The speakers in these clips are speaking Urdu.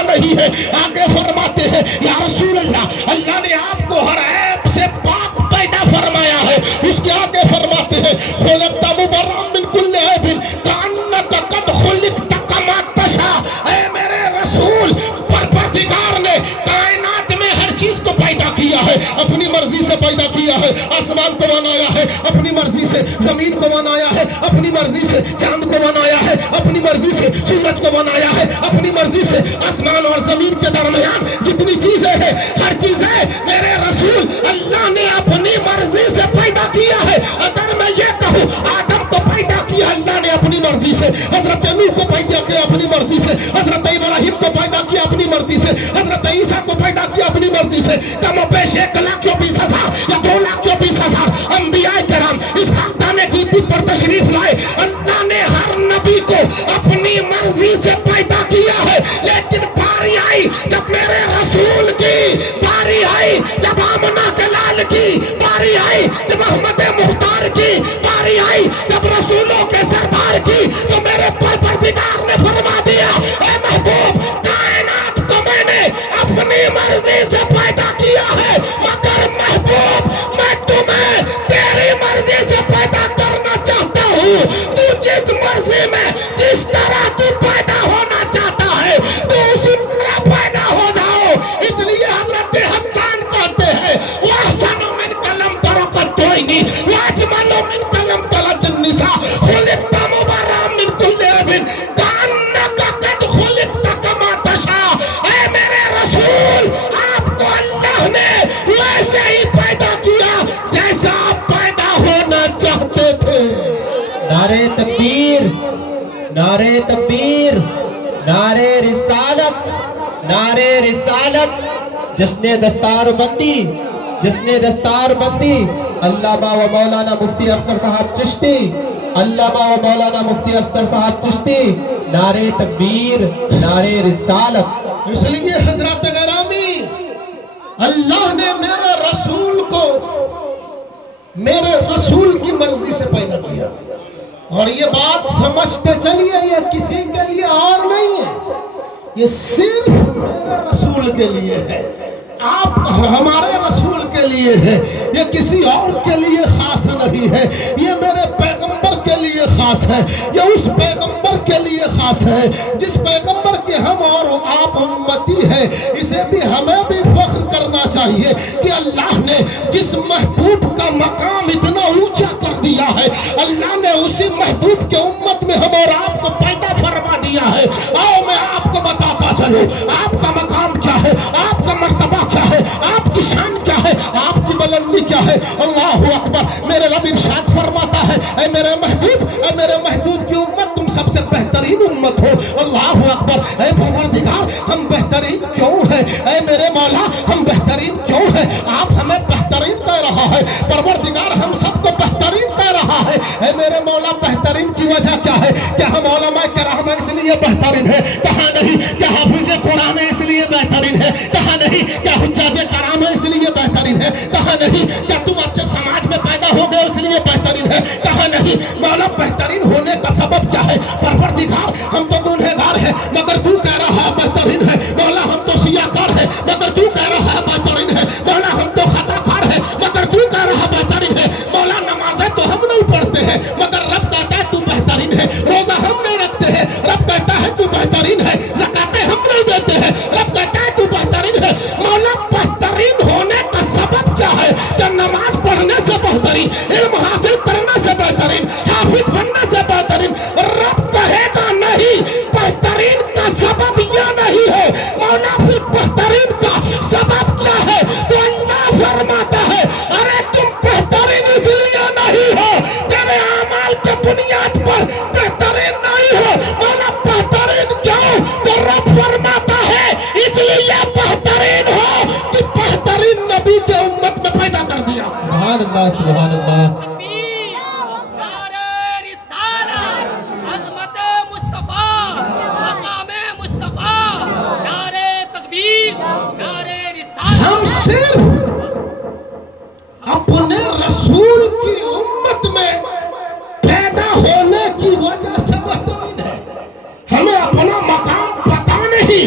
پرواہ نہیں ہے. آگے فرماتے ہیں یا رسول اللہ, اللہ نے آپ کو ہر عیب سے پاک پیدا فرمایا ہے. اس کے آگے فرماتے ہیں خلقت مبرأ من کل عیب کأنک قد خلقت کما تشاء. اے میرے رسول, پروردگار نے کائنات میں ہر چیز کو پیدا کیا ہے, اپنی مرضی سے پیدا کیا ہے. آسمان کو بنایا ہے اپنی مرضی سے, زمین کو بنایا ہے اپنی مرضی سے, چاند کو بنایا ہے اپنی مرضی سے, سورج کو بنایا ہے اپنی مرضی سے. آسمان اور زمین کے درمیان جتنی چیزیں ہیں ہر چیزیں میرے رسول اللہ نے اپنی مرضی سے پیدا کیا ہے. اگر میں یہ کہوں آدم کو پیدا کیا اللہ نے اپنی مرضی سے, حضرت نوح کو پیدا کیا اپنی مرضی سے, حضرت ابراہیم کو پیدا کیا اپنی مرضی سے, حضرت عیسیٰ کو پیدا کیا اپنی مرضی سے, کم و بیش 1,24,000 یا 2,24,000 انبیاء کرام اس خاندان کی پر تشریف لائے. اللہ نے ہر نبی کو اپنی مرضی سے پیدا کیا ہے. لیکن باری آئی جب میرے رسول کی, باری آئی جب آمنہ کے لال کی, باری آئی جب احمد مختار کی, باری آئی جب رسولوں کے سردار کی, تو میرے پروردگار نے فرما دیا اے محبوب کائنات کو میں نے اپنی مرضی سے پیدا کیا ہے, مگر محبوب میں تمہیں تیری مرضی سے پیدا کرنا چاہتا ہوں. تو جس مرضی میں جس طرح تو پیدا ہونا چاہتا ہے تو اسی طرح پیدا ہو جاؤ. اس لیے حضرت حسان کہتے ہیں وَأَحْسَنُ مِنْكَ لَمْ تَرَ قَطُّ عَيْنِي وَأَجْمَلُ مِنْكَ لَمْ تَلِدِ النِّسَاءُ خُلِقْتَ مُبَرَّأً مِنْ كُلِّ عَیْبٍ کَأَنَّکَ قَدْ خُلِقْتَ کَمَا تَشَاءُ. اے میرے رسول, آپ کو اللہ نے ویسے ہی پیدا کیا جیسا آپ پیدا ہونا چاہتے تھے. نعرے تکبیر, نعرے تکبیر, نعرے رسالت, نعرے رسالت. جشن دستار بندی, جشن دستار بندی علامہ و مولانا مفتی افسر صاحب چشتی, علامہ و مولانا مفتی افسر صاحب چشتی. نعرے تکبیر, نعرے رسالت. اس لیے حضرات گرامی, اللہ نے میرے رسول کو میرے رسول کی مرضی سے پیدا کیا. اور یہ بات سمجھتے چلیے یہ کسی کے لیے اور نہیں ہے, یہ صرف میرے رسول کے لیے ہے, آپ ہمارے رسول کے لیے ہے, یہ کسی اور کے لیے خاص نہیں ہے. یہ میرے پیغمبر کے لیے خاص ہے, یہ اس پیغمبر کے لیے خاص ہے جس پیغمبر کے ہم اور آپ امتی ہیں. اسے بھی ہمیں بھی فخر کرنا چاہیے کہ اللہ نے جس محبوب کا مقام اتنا اونچا کر دیا ہے, اللہ نے اسی محبوب کے امت میں ہم اور آپ کو پیدا فرما دیا ہے. آؤ میں آپ کو بتاتا چلوں آپ کا مقام کیا ہے, آپ کا مرتبہ کیا ہے, آپ کی شان کیا ہے, آپ کی بلندی کیا ہے. اللہ اکبر. میرے رب ارشاد فرماتا ہے اے میرے محبوب, اے میرے محبوب کی امت تم سب سے بہترین امت ہو. اللہ اکبر. اے پروردگار ہم بہترین کیوں ہیں, اے میرے مولا ہم بہترین کیوں ہیں. آپ ہمیں بہترین کہہ رہا ہے, پروردگار ہم سب کو بہترین کہہ رہا ہے. اے میرے مولا بہترین کی وجہ کیا ہے, کیا ہم علماء کرام اس لیے بہترین ہے, کہا نہیں. کیا حافظ قرآن اس لیے بہترین ہے, کہا نہیں. کیا حجاج کرام اس لیے بہترین ہے, کہا نہیں. کیا تم اچھے سماج میں پیدا ہو گئے اس لیے بہترین ہے, کہا نہیں. مولا بہترین ہونے کا سبب کیا ہے, پروردگار ہم تو گنہگار ہیں مگر تو کہہ رہا ہے بہترین ہے. مولا ہم تو سیاکار ہیں مگر تو کہہ رہا ہے بہترین ہے. مولا ہم تو خطا کار ہیں مگر تو کہہ رہا ہے بہترین ہے. مولا نمازیں تو ہم نہیں پڑھتے ہیں مگر رب کہتا ہے تو بہترین ہے. روزہ ہم نہیں رکھتے ہیں, رب کہتا ہے تو بہترین ہے. زکاتیں ہم نہیں دیتے ہیں, رب کہتا ہے تو بہترین ہے. مولا بہترین ہونے کا سبب کیا ہے, کہ نماز پڑھنے سے بہترین, علم حاصل کرنے سے بہترین, حافظ بننے سے بہترین. رب کہے گا نہیں بہترین کا سبب یہ نہیں ہے. مولا پھر بہترین کا سبب کیا ہے, تو اللہ فرماتا ہے ارے تم بہترین اس لیے نہیں ہو, تیرے اعمال کے بنیاد پر بہترین نہیں ہو. مولا بہترین کیوں, تو رب فرماتا ہے اس لیے بہترین ہو کہ بہترین نبی کے امت میں پیدا کر دیا. سبحان اللہ, سبحان اللہ. ہم صرف اپنے رسول کی امت میں پیدا ہونے کی وجہ سے بہترین ہے. ہمیں اپنا مقام پتا نہیں,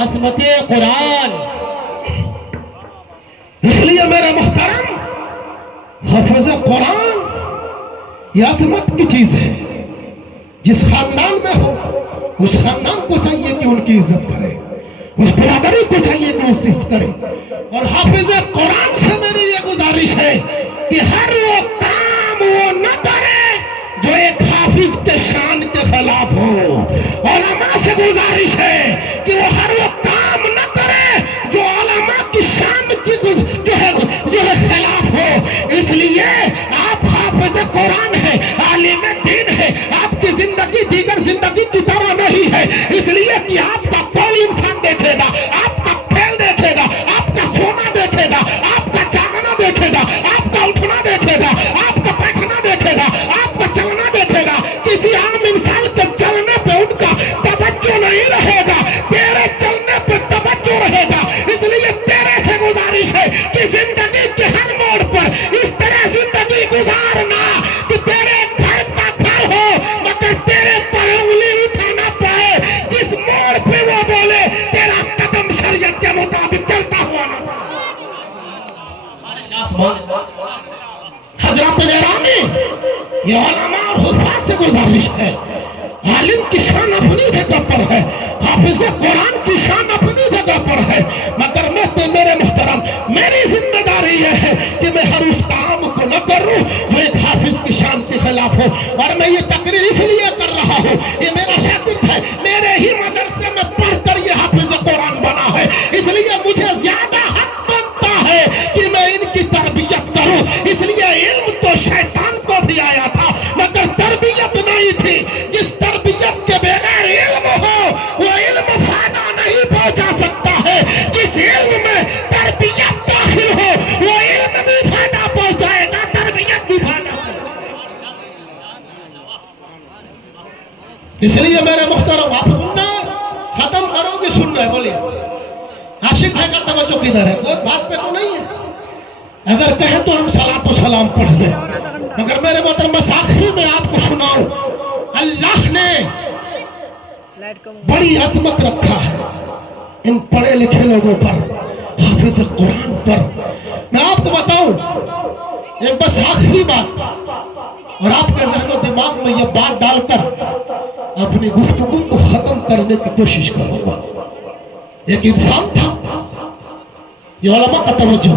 عظمت قرآن. اس لیے میرے محترم حافظ قرآن یہ عظمت کی چیز ہے. جس خاندان میں ہو اس خاندان کو چاہیے کہ ان کی عزت کرے, اس برادری کو چاہیے کہ اس عزت کرے. اور حافظ قرآن سے میری یہ گزارش ہے کہ ہر وہ کام وہ نہ کرے جو ایک حافظ کے شان کے خلاف ہو. علماء سے گزارش ہے کہ وہ ہر وہ کام نہ کرے جو علماء کی شان کی جو ہے خلاف ہو. اس لیے آپ حافظ قرآن ہے, عالم دین ہے, آپ کی زندگی دیگر زندگی کی طرح نہیں ہے. اس لیے کہ آپ کا کوئی انسان دیکھے گا, آپ کا پھیل دیکھے گا, آپ کا سونا دیکھے گا, آپ کا جاگنا دیکھے گا, آپ کا اٹھنا دیکھے گا, آپ کا بیٹھنا دیکھے گا, آپ کا چلنا دیکھے گا. کسی عام انسان کے چلنے پہ ان کا توجہ نہیں رہے گا, تیرے چلنے پہ توجہ رہے گا. اس لیے تیرے سے گزارش ہے کہ زندگی کے ہر موڑ پر اس طرح زندگی گزارنا کہ تیرے گھر کا گھر ہو مگر تیرے پر انگلی اٹھا نہ پائے. جس موڑ پہ وہ بولے تیرا قدم شریعت کے مطابق چلتا ہوا نہ. حضرات گرامی, یہ علماء اور حفاظ سے گزارش ہے. عالم کی شان اپنی جگہ پر ہے, حافظ قرآن کی شان اپنی جگہ پر ہے, مگر میرے محترم میری ذمہ داری یہ ہے کہ میں ہر اس کام کو نہ کروں جو ایک حافظ کی شان کے خلاف ہو. اور میں یہ تقریر اس لیے کر رہا ہوں, یہ میرا شاگرد ہے, میرے ہی مدرسے میں پڑھ کر یہ حافظ قرآن بنا ہے. اس لیے مجھے زیادہ حق بنتا ہے کہ میں ان کی تربیت کروں. اس لیے علم تو شیطان کو بھی آیا تھا مگر تربیت نہیں تھی. جس تربیت کے بغیر علم ہو وہ علم فائدہ نہیں پہنچا سکتا ہے. جس علم میں تربیت داخل ہو وہ علم بھی فائدہ پہنچائے گا, تربیت بھی فائدہ پہنچائے گا. اس لیے میرے محترم آپ سننا ختم کرو گے, سن رہے بولیے عاشق بھائی کا توجہ کدھر ہے؟ کوئی بات پہ تو نہیں ہے. اگر کہیں تو ہم صلاۃ و سلام پڑھ دیں. مگر میرے محترم بس آخری میں آپ کو سناؤں, اللہ نے بڑی عظمت رکھا ہے ان پڑھے لکھے لوگوں پر, حافظ قرآن پر. میں آپ کو بتاؤں ایک بس آخری بات, اور آپ کے ذہن و دماغ میں یہ بات ڈال کر اپنی گفتگو کو ختم کرنے کی کوشش کروں گا. ایک انسان تھا, یہ علماء کا توجہ,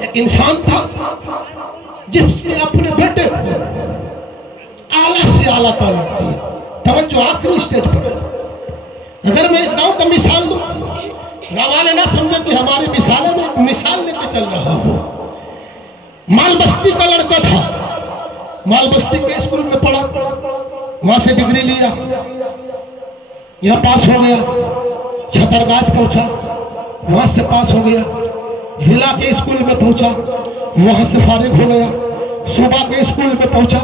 ایک انسان تھا جس نے اپنے بیٹے کو اعلیٰ سے اعلیٰ تعلیم دی. توجہ آخری سٹیج پر ہے. اگر میں اس گاؤں کا مثال دوں, گاؤں والے نہ سمجھیں کہ ہماری مثالیں میں مثال لے کے چل رہا ہوں. مال بستی کا لڑکا تھا, مال بستی کے اسکول میں پڑھا, وہاں سے ڈگری لیا, یہاں پاس ہو گیا, چھترگاچھ پہنچا, وہاں سے پاس ہو گیا, ضلع کے اسکول میں پہنچا, وہاں سے فارغ ہو گیا, صوبہ کے اسکول میں پہنچا,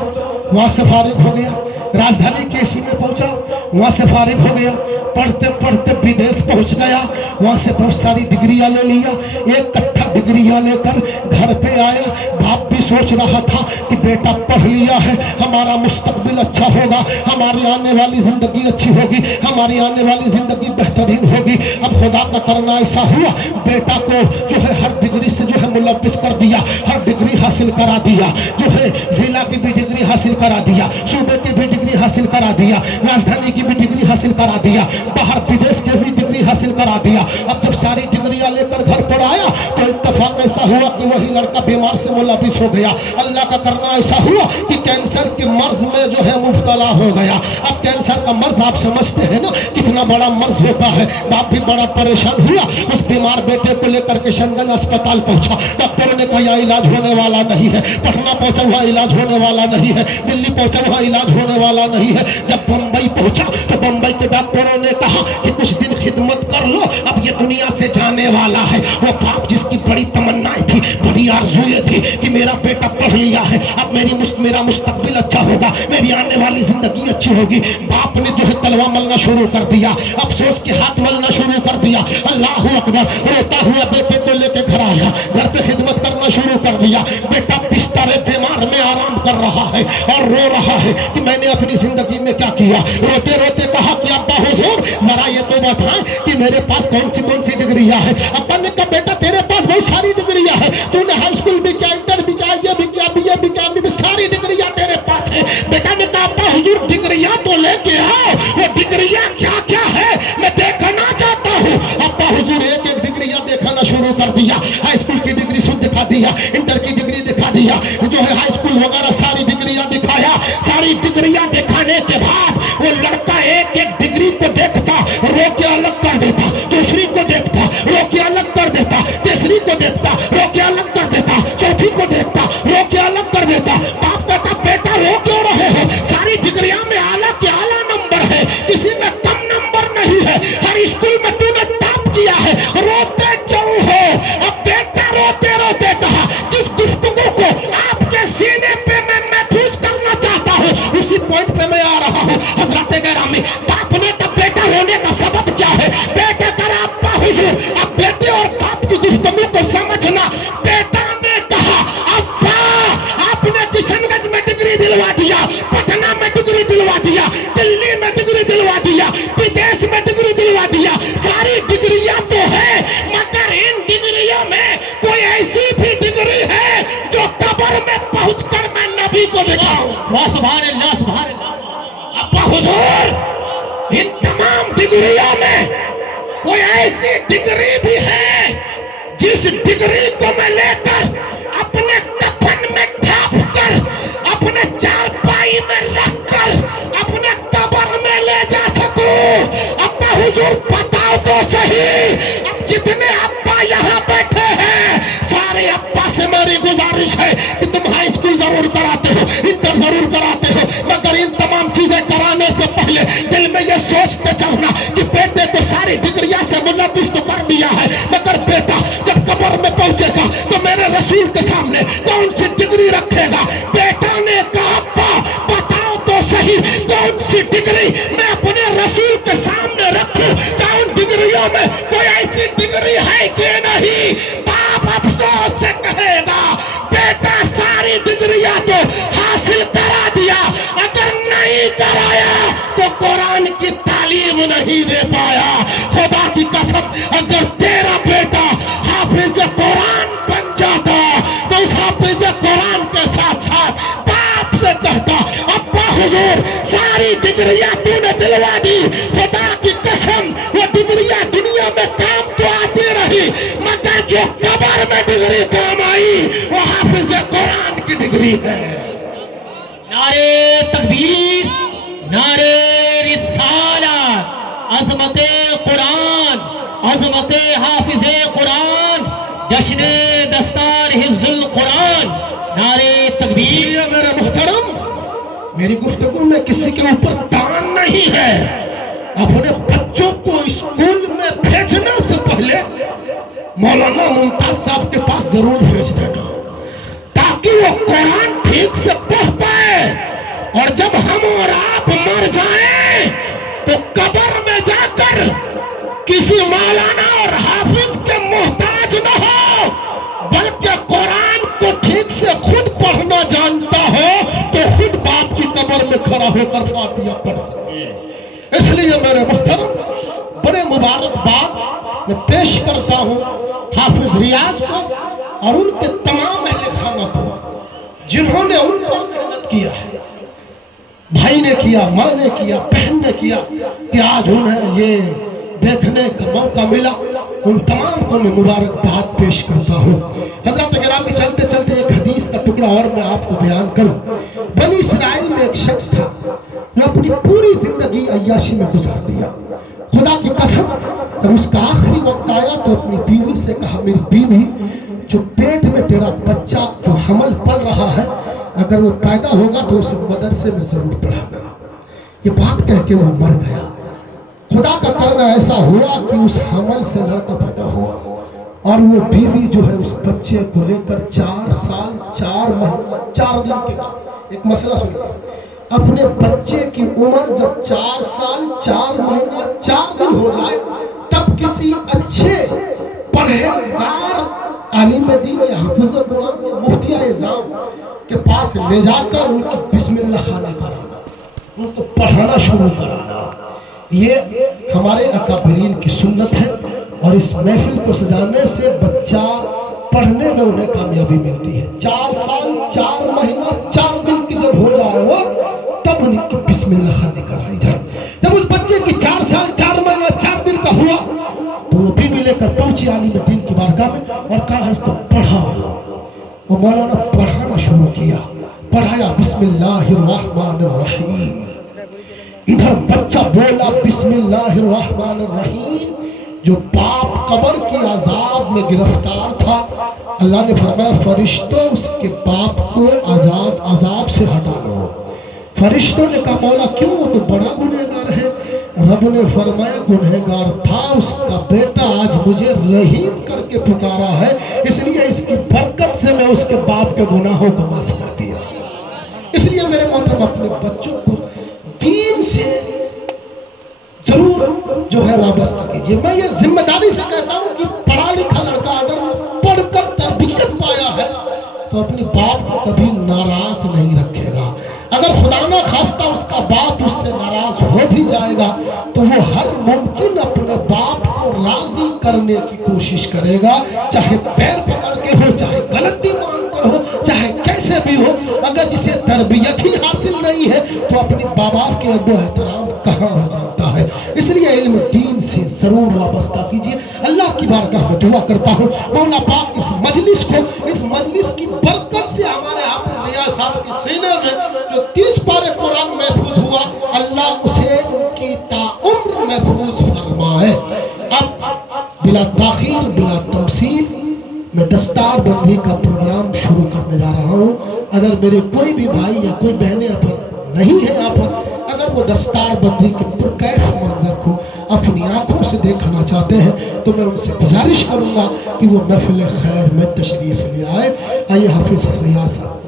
وہاں سے فارغ ہو گیا, راجدھانی کے اسکول میں پہنچا, وہاں سے فارغ ہو گیا, پڑھتے پڑھتے بدیس پہنچ گیا, وہاں سے بہت ساری ڈگریاں لے لیا. ایک کٹھا ڈگریاں لے کر گھر پہ آیا. باپ بھی سوچ رہا تھا کہ بیٹا پڑھ لیا ہے, ہمارا مستقبل اچھا ہوگا, ہماری آنے والی زندگی اچھی ہوگی, ہماری آنے والی زندگی بہترین ہوگی. اب خدا کا کرنا ایسا ہوا, بیٹا کو جو ہے ہر ڈگری سے جو ہے ملوث کر دیا, ہر ڈگری حاصل کرا دیا, جو ہے ضلع کی بھی ڈگری حاصل کرا دیا, صوبے کی بھی ڈگری حاصل کرا دیا, راجدھانی کی بھی ڈگری حاصل کرا دیا, باہر بدیس کے بھی ڈگری حاصل کرا دیا. اب جب ساری ڈگریاں لے کر گھر پر آیا تو اتفاق ایسا ہوا کہ وہی لڑکا بیمار سے ملوث ہو گیا. اللہ کا کرنا ایسا ہوا کہ کینسر کے مرض میں جو ہے مبتلا ہو گیا. اب کینسر کا مرض آپ سمجھتے ہیں نا کتنا بڑا مرض ہوتا ہے. باپ بھی بڑا پریشان ہوا, اس بیمار بیٹے کو لے کر کشن گنج اسپتال پہنچا. ڈاکٹروں نے کہا یہ علاج ہونے والا نہیں ہے. پٹنہ پہنچا, وہاں علاج ہونے والا نہیں ہے. دلی پہنچا, وہاں علاج ہونے والا نہیں ہے. جب بمبئی پہنچا تو بمبئی کے ڈاکٹروں نے کہا کہ کچھ دن خدمت کر لو, اب یہ دنیا سے جانے والا ہے. وہ باپ جس کی بڑی تمنائیں تھی, بڑی آرزویں تھی کہ میرا بیٹا پڑھ لیا ہے, اب میرا مستقبل اچھا ہوگا, میری آنے والی زندگی اچھی ہوگی. باپ نے جو ہے تلوہ ملنا شروع کر دیا, افسوس کے ہاتھ ملنا شروع کر دیا. اللہ اکبر, روتا ہوا بیٹے کو لے کے گھر آیا, گھر پہ خدمت کرنا شروع کر دیا. بیٹا بستر بیمار میں آرام کر رہا ہے اور رو رہا ہے کہ میں نے اپنی زندگی میں کیا کیا. روتے روتے کہا کہ ابا حضور ذرا یہ تو بتائیں کہ میرے پاس کون سی ڈگریاں ہیں. ابا نے کہا بیٹا تیرے پاس بہت ساری ڈگریاں ہیں, تو نے ہائی اسکول بھی کیا, انٹر بھی کیا, یہ بھی کیا, بی اے بھی کیا, بھی ساری ڈگریاں تیرے پاس ہیں. بیٹا نے کہا ابا حضور ڈگریاں تو لے کے آؤ, وہ ڈگریاں کیا کیا ہے میں دیکھنا چاہتا ہوں. ابا حضور ایک ایک ڈگریاں دیکھنا شروع کر دیا. ہائی اسکول کی ڈگری سب دکھا دیا, انٹر کی ڈگری دکھا دیا, جو ہے ہائی اسکول وغیرہ ساری ڈگریاں دکھایا. ساری ڈگریاں دکھانے کے بعد وہ لڑکا ایک ایک ڈگری کو دیکھتا, رو کے الگ کر دیتا, دوسری کو دیکھتا, رو کے الگ کر دیتا, تیسری کو دیکھتا, رو کے الگ کر دیتا, چوتھی کو دیکھتا, رو کے الگ کر دیتا. باپ کہتا بیٹا رو کیوں رہے ہو, ساری ڈگریاں میں اعلیٰ کے اعلیٰ نمبر ہے, کسی میں کم نمبر نہیں ہے, ہر اسکول میں تو نے ٹاپ کیا ہے, روتے کیوں ہو. اب بیٹا روتے روتے کہا جس گفتگو کو آپ کے سینے پہ میں محفوظ کرنا چاہتا ہوں اسی پوائنٹ پہ میں آ رہا ہوں. حضرت گرامی باپ نے کہا بیٹا رونے کا سبب کیا ہے. بیٹا کرا ابا حضور اب بیٹے اور باپ کی گفتگو کو سمجھنا. بیٹا نے کہا ابا آپ نے کشن گنج میں ڈگری دلوا دیا, پٹنہ میں ڈگری دلوا دیا, دلی میں ڈگری دلوا دیا, بدیش میں ڈگری دلوا دیا, ساری ڈگریاں تو ہے مگر ان ڈگریوں میں کوئی ایسی بھی ڈگری ہے جو قبر میں پہنچ کر میں نبی کو دکھاؤں. سبحان اللہ سبحان اللہ. ابا حضور ان تمام ڈگریوں میں کوئی ایسی ڈگری بھی ہے جس ڈگری کو میں لے کر اپنے کفن میں ڈھانپ کر اپنے چارپائی میں رکھ کر اپنے قبر میں لے جا سکوں. ابا حضور بتاؤ تو صحیح. اب جتنے ابا یہاں بیٹھے ہیں سارے ابا سے میری گزارش ہے کہ تم ہائی اسکول ضرور کراتے ہو, انٹر ضرور کراتے ہو, مگر ان تمام چیزیں کرانے سے پہلے دل میں یہ سوچتے چلنا کہ بیٹے کو ساری ڈگریاں سے ملبس تو کر دیا ہے مگر بیٹا جب قبر میں پہنچے گا تو میرے رسول کے سامنے کون سی ڈگری رکھے گا. بیٹا نے کہا ابا بتاؤ تو صحیح کون سی ڈگری میں اپنے رسول کے سامنے رکھوں. کون ڈگریوں میں کوئی ایسی ڈگری ہے کہ نہیں. باپ افسوس سے کہے گا بیٹا ساری ڈگریاں تو حاصل کرا دیا, اگر نہیں کرایا تو قرآن کی تعلیم نہیں دے پایا. خدا کی قسم اگر تیرا بیٹا حافظ قرآن بن جاتا تو اس حافظ قرآن کے ساتھ ساتھ باپ سے کہتا ابا حضور ساری ڈگریاں تو نے دلوا دی, خدا کی قسم وہ ڈگریاں دنیا میں کام تو آتی رہی مگر جو قبر میں ڈگری کام آئی وہ حافظ قرآن کی ڈگری ہے. نعرے تکبیر, نعرے رسالت, عظمت قرآن, عظمت حافظ قرآن, جشن دستار حفظ القرآن. نعرے تکبیر. یہ میرے محترم میری گفتگو میں کسی کے اوپر تان نہیں ہے. اپنے بچوں کو اسکول میں بھیجنے سے پہلے مولانا ممتاز صاحب کے پاس ضرور بھیج دینا تاکہ وہ قرآن ٹھیک سے پڑھ پائے, اور جب ہم اور آپ مر جائیں تو قبر میں جا کر کسی مولانا اور حافظ کے محتاج نہ ہو بلکہ قرآن کو ٹھیک سے خود پڑھنا جانتا ہو تو خود باپ کی قبر میں کھڑا ہو کر فاتحہ پڑھ سکے. اس لیے میرے محترم بڑے مبارکباد میں پیش کرتا ہوں حافظ ریاض کو اور ان کے تمام اہل خانہ کو جنہوں نے ان پر محنت کیا ہے. بھائی نے کیا, ماں نے کیا, بہن نے کیا کہ آج انہیں یہ دیکھنے کا موقع ملا. ان تمام کو میں مبارکباد پیش کرتا ہوں. حضرت گرامی چلتے چلتے ایک حدیث کا ٹکڑا اور میں آپ کو بیان کروں. بنی اسرائیل میں ایک شخص تھا جو اپنی پوری زندگی عیاشی میں گزار دیا. خدا کی قسم جب اس کا آخری وقت آیا تو اپنی بیوی سے کہا میری بیوی جو پیٹ میں تیرا بچہ جو حمل پل رہا ہے اگر وہ پیدا ہوگا تو اسے مدرسے میں ضرور پڑھانا. یہ بات کہہ کے وہ مر گیا. خدا کا کرنا ایسا ہوا کہ اس حمل سے لڑکا پیدا ہوا اور وہ بیوی جو ہے اس بچے کو لے کر 4 سال 4 مہینہ 4 دن کے بعد ایک مسئلہ سنیے اپنے بچے کی عمر جب 4 سال 4 مہینہ 4 دن ہو جائے تب کسی اچھے پرہیزگار عالم دین یا حافظ قرآن یا مفتی اعظام کے پاس لے جا کر ان کی بسم اللہ خانی کرانا، ان کو پڑھانا شروع کرانا، یہ ہمارے اکابرین کی سنت ہے۔ اور اس محفل کو سجانے سے بچہ پڑھنے میں انہیں کامیابی ملتی ہے۔ 4 سال 4 مہینہ 4 دن کی جب ہو جائے وہ، تب ان کی بسم اللہ خانی کرائی جائے۔ جب اس بچے کی 4 سال 4 مہینہ 4 دن کا ہوا تو وہ بھی لے کر پہنچی عالم دین کی بارگاہ میں اور کہا اس کو پڑھا۔ وہ مولانا پڑھانا شروع کیا، پڑھایا بسم اللہ الرحمن الرحیم۔ ادھر بچہ بولا بسم اللہ الرحمن الرحیم، جو باپ قبر کی عذاب میں گرفتار تھا، اللہ نے فرمایا فرشتوں اس کے باپ کو عذاب سے ہٹا لو۔ فرشتوں نے کہا مولا کیوں، وہ تو بڑا گنہگار ہے۔ رب نے فرمایا گنہگار تھا، اس کا بیٹا آج مجھے رحیم کر کے پکارا ہے، اس لیے اس کی برکت سے میں اس کے باپ کے گناہوں کو معاف کر دیا۔ اس لیے میرے محترم اپنے بچوں کو دین سے ضرور جو ہے وابستہ کیجیے۔ میں یہ ذمہ داری سے کہتا ہوں کہ پڑھا لکھا لڑکا اگر پڑھ کر تربیت پایا ہے تو اپنے باپ کو کبھی ناراض نہیں رکھے گا۔ اگر خدا نہ خواستہ اس کا باپ اس سے ناراض ہو بھی جائے گا تو وہ ہر ممکن اپنے باپ کو راضی کرنے کی کوشش کرے گا، چاہے پیر پکڑ کے ہو، چاہے غلطی مان کر ہو، چاہے کیسے بھی ہو۔ اگر جسے تربیت ہی حاصل نہیں ہے تو اپنے باپ کے ادب و احترام کہاں ہو جاتا ہے۔ اس لیے علم دین سے ضرور وابستہ کیجیے۔ اللہ کی بارگاہ میں دعا کرتا ہوں مولا پاک اس مجلس کی برکت سے ہمارے حافظ ریاض صاحب کے سینے میں جو 30 پارے قرآن محفوظ ہوا، اللہ اسے ان کی تعمر محفوظ فرمائے۔ اب بلا تاخیر بلا تمثیل میں دستار بندی کا پروگرام شروع کرنے جا رہا ہوں۔ اگر میرے کوئی بھی بھائی یا کوئی بہنیں یہاں پر نہیں ہے، یہاں پر اگر وہ دستار بندی کے پرکیف منظر کو اپنی آنکھوں سے دیکھنا چاہتے ہیں تو میں ان سے گزارش کروں گا کہ وہ محفل خیر میں تشریف لے آئے۔ آئیے حافظ ریاض صاحب